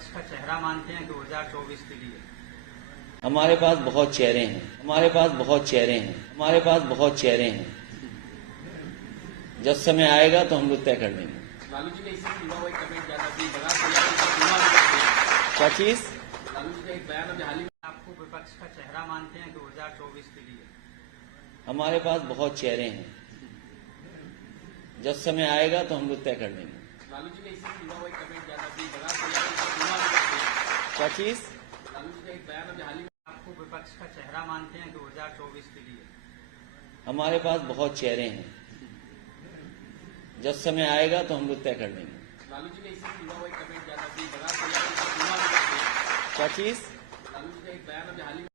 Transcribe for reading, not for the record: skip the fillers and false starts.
विपक्ष का चेहरा मानते हैं 2024 के लिए? हमारे पास बहुत चेहरे हैं, हमारे पास बहुत चेहरे हैं, हमारे पास बहुत चेहरे हैं। जब समय आएगा तो हम लोग तय कर लेंगे। लालू जी ने इससे जुड़ा हुआ एक कमेंट किया था कि बड़ा क्या चीज? लालू जी ने एक बयान अभी हाल ही में आपको विपक्ष का चेहरा मानते हैं 2024 के लिए? हमारे पास बहुत चेहरे हैं। जब समय आएगा तो हम लोग तय कर लेंगे। लालू जी ने इससे जुड़ा हुआ एक कमेंट किया था कि बड़ा क्या चीज? लालू जी ने एक बयान अभी हाल ही में आपको विपक्ष का चेहरा मानते हैं 2024 के लिए? हमारे पास बहुत चेहरे हैं। जब समय आएगा तो हम लोग तय कर लेंगे। लालू जी ने इससे जुड़ा हुआ एक कमेंट किया था कि बड़ा क्या चीज? लालू जी ने एक बयान अभी हाल ही में